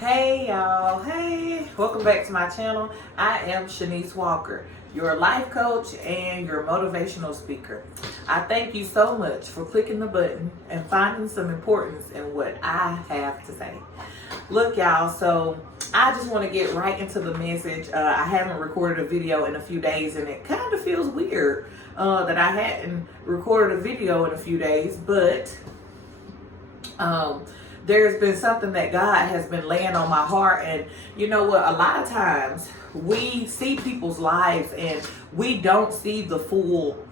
Hey y'all, hey, welcome back to my channel. I am Sha'Nese Walker, your life coach and your motivational speaker. I thank you so much for clicking the button and finding some importance in what I have to say. Look y'all, so I just want to get right into the message. I haven't recorded a video in a few days and it kind of feels weird that I hadn't recorded a video in a few days, but there's been something that God has been laying on my heart. And you know what, a lot of times we see people's lives and we don't see the full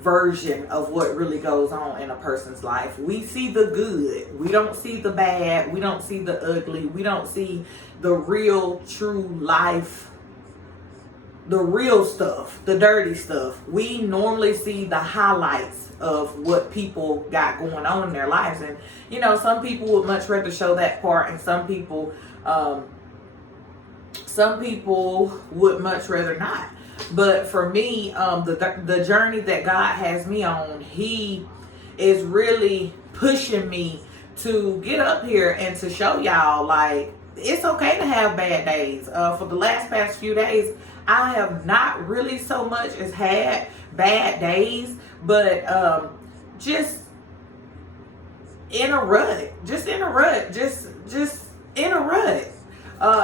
version of what really goes on in a person's life. We see the good, we don't see the bad, we don't see the ugly, we don't see the real true life, the real stuff, the dirty stuff. We normally see the highlights of what people got going on in their lives. And you know, some people would much rather show that part, and some people would much rather not. But for me, the journey that God has me on, He is really pushing me to get up here and to show y'all, like, it's okay to have bad days. For the past few days, I have not really so much as had bad days, but just in a rut, just in a rut.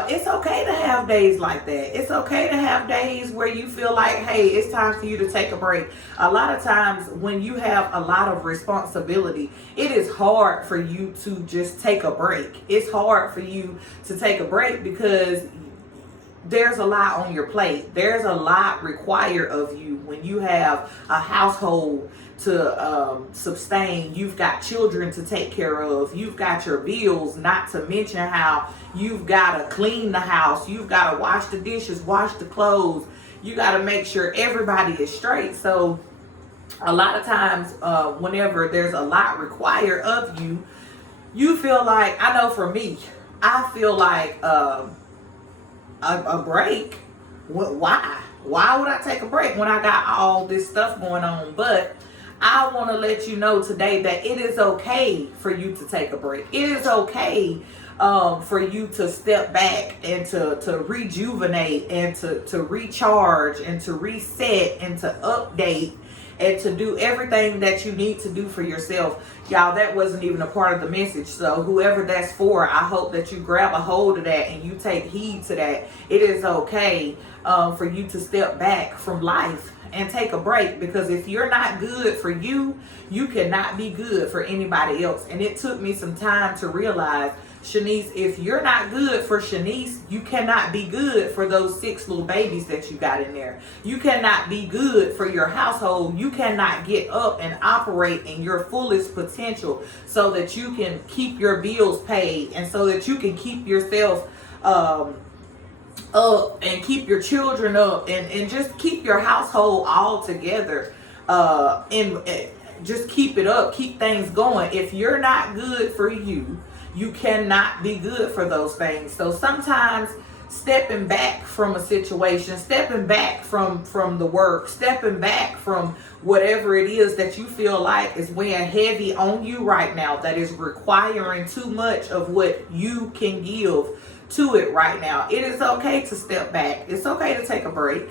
It's okay to have days like that. It's okay to have days where you feel like, hey, it's time for you to take a break. A lot of times when you have a lot of responsibility, it is hard for you to just take a break. It's hard for you to take a break because there's a lot on your plate. There's a lot required of you when you have a household to sustain. You've got children to take care of. You've got your bills, not to mention how you've got to clean the house. You've got to wash the dishes, wash the clothes. You got to make sure everybody is straight. So a lot of times whenever there's a lot required of you, you feel like, I know for me, I feel like a break. Why would I take a break when I got all this stuff going on? But I want to let you know today that it is okay for you to take a break. It is okay for you to step back and to rejuvenate and to recharge and to reset and to update and to do everything that you need to do for yourself. Y'all, that wasn't even a part of the message. So whoever that's for, I hope that you grab a hold of that and you take heed to that. It is okay for you to step back from life and take a break, because if you're not good for you, you cannot be good for anybody else. And it took me some time to realize, Sha'Nese, if you're not good for Sha'Nese, you cannot be good for those 6 little babies that you got in there. You cannot be good for your household. You cannot get up and operate in your fullest potential so that you can keep your bills paid and so that you can keep yourself up and keep your children up and just keep your household all together and just keep it up, keep things going. If you're not good for you, you cannot be good for those things. So sometimes stepping back from a situation, stepping back from the work, stepping back from whatever it is that you feel like is weighing heavy on you right now, that is requiring too much of what you can give to it right now. It is okay to step back. It's okay to take a break.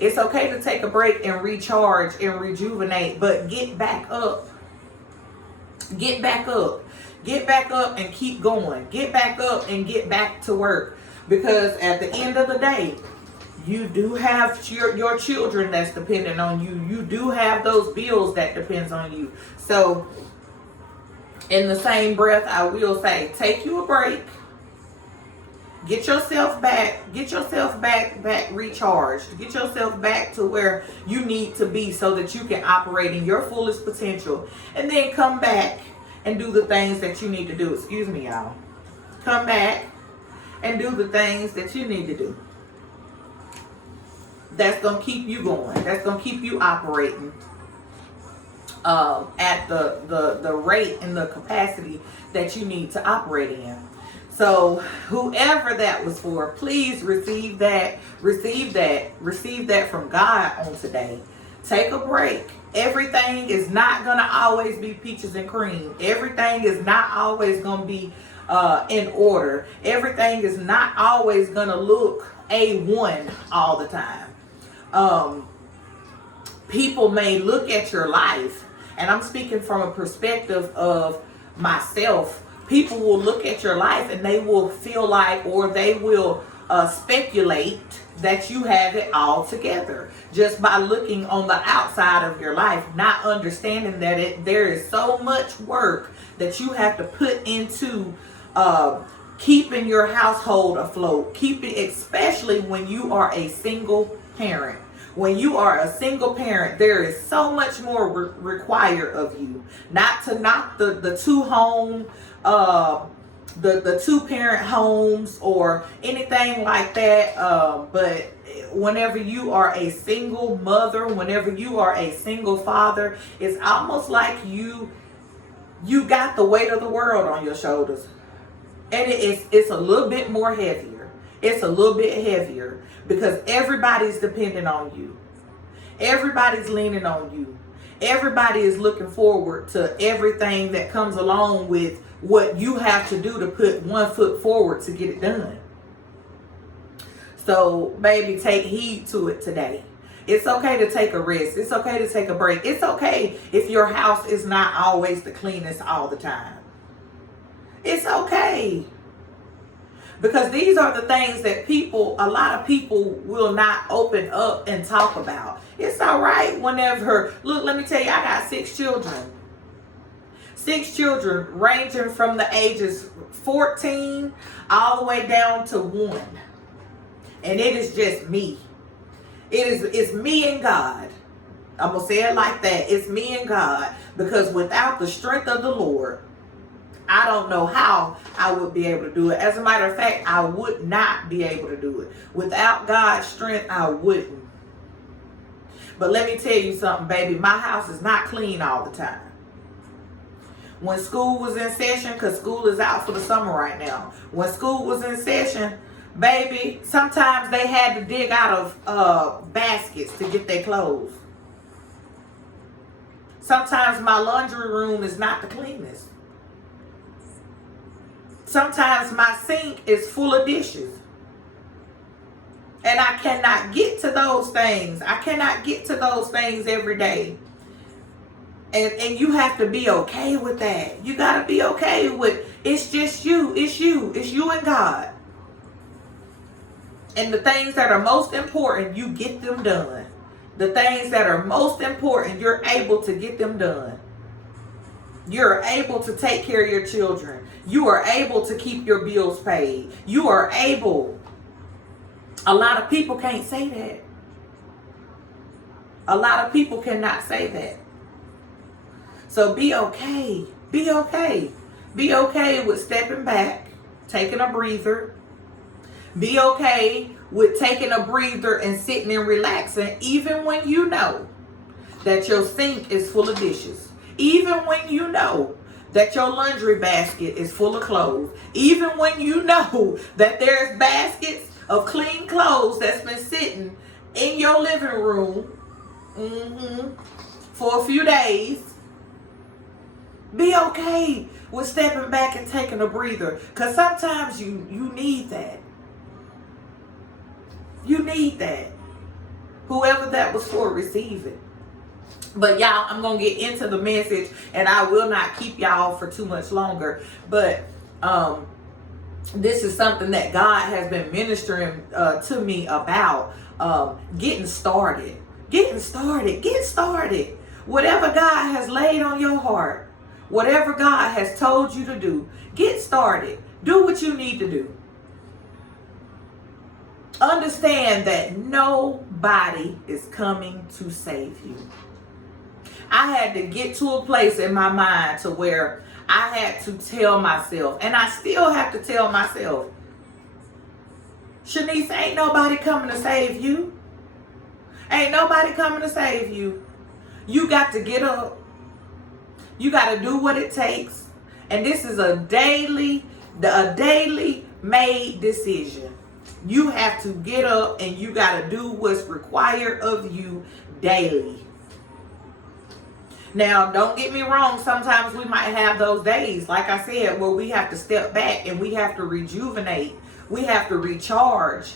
It's okay to take a break and recharge and rejuvenate, but get back up. Get back up. Get back up and keep going. Get back up and get back to work. Because at the end of the day, you do have your children that's dependent on you. You do have those bills that depends on you. So in the same breath, I will say, take you a break. Get yourself back recharged. Get yourself back to where you need to be so that you can operate in your fullest potential. And then come back and do the things that you need to do. Excuse me, y'all. Come back and do the things that you need to do. That's going to keep you going. That's going to keep you operating at the rate and the capacity that you need to operate in. So whoever that was for, please receive that from God on today. Take a break. Everything is not going to always be peaches and cream. Everything is not always going to be in order. Everything is not always gonna look A1 all the time. People may look at your life, and I'm speaking from a perspective of myself. People will look at your life and they will feel like, or they will speculate that you have it all together just by looking on the outside of your life, not understanding that there is so much work that you have to put into keeping your household afloat, especially when you are a single parent. When you are a single parent, there is so much more required of you. Not to knock the two home, the two parent homes or anything like that. But whenever you are a single mother, whenever you are a single father, it's almost like you got the weight of the world on your shoulders. And it's a little bit more heavier. It's a little bit heavier because everybody's depending on you. Everybody's leaning on you. Everybody is looking forward to everything that comes along with what you have to do to put one foot forward to get it done. So, baby, take heed to it today. It's okay to take a rest. It's okay to take a break. It's okay if your house is not always the cleanest all the time. It's okay. Because these are the things that a lot of people will not open up and talk about. It's all right whenever, look, let me tell you, I got 6 children. 6 children ranging from the ages 14 all the way down to 1. And it is just me. It's me and God. I'm going to say it like that. It's me and God. Because without the strength of the Lord, I don't know how I would be able to do it. As a matter of fact, I would not be able to do it. Without God's strength, I wouldn't. But let me tell you something, baby. My house is not clean all the time. When school was in session, because school is out for the summer right now. When school was in session, baby, sometimes they had to dig out of baskets to get their clothes. Sometimes my laundry room is not the cleanest. Sometimes my sink is full of dishes. And I cannot get to those things. I cannot get to those things every day. And you have to be okay with that. You got to be okay with it's just you. It's you. It's you and God. And the things that are most important, you get them done. The things that are most important, you're able to get them done. You're able to take care of your children. You are able to keep your bills paid. You are able. A lot of people can't say that. A lot of people cannot say that. So be okay. Be okay. Be okay with stepping back, taking a breather. Be okay with taking a breather and sitting and relaxing, even when you know that your sink is full of dishes. Even when you know that your laundry basket is full of clothes. Even when you know that there's baskets of clean clothes that's been sitting in your living room for a few days. Be okay with stepping back and taking a breather. Because sometimes you need that. You need that. Whoever that was for, receive it. But y'all, I'm going to get into the message and I will not keep y'all for too much longer. But this is something that God has been ministering to me about. Getting started. Getting started. Get started. Whatever God has laid on your heart, whatever God has told you to do, get started. Do what you need to do. Understand that nobody is coming to save you. I had to get to a place in my mind to where I had to tell myself, and I still have to tell myself, Sha'Nese, ain't nobody coming to save you. Ain't nobody coming to save you. You got to get up. You got to do what it takes. And this is a daily made decision. You have to get up and you got to do what's required of you daily. Now, don't get me wrong. Sometimes we might have those days, like I said, where we have to step back and we have to rejuvenate. We have to recharge.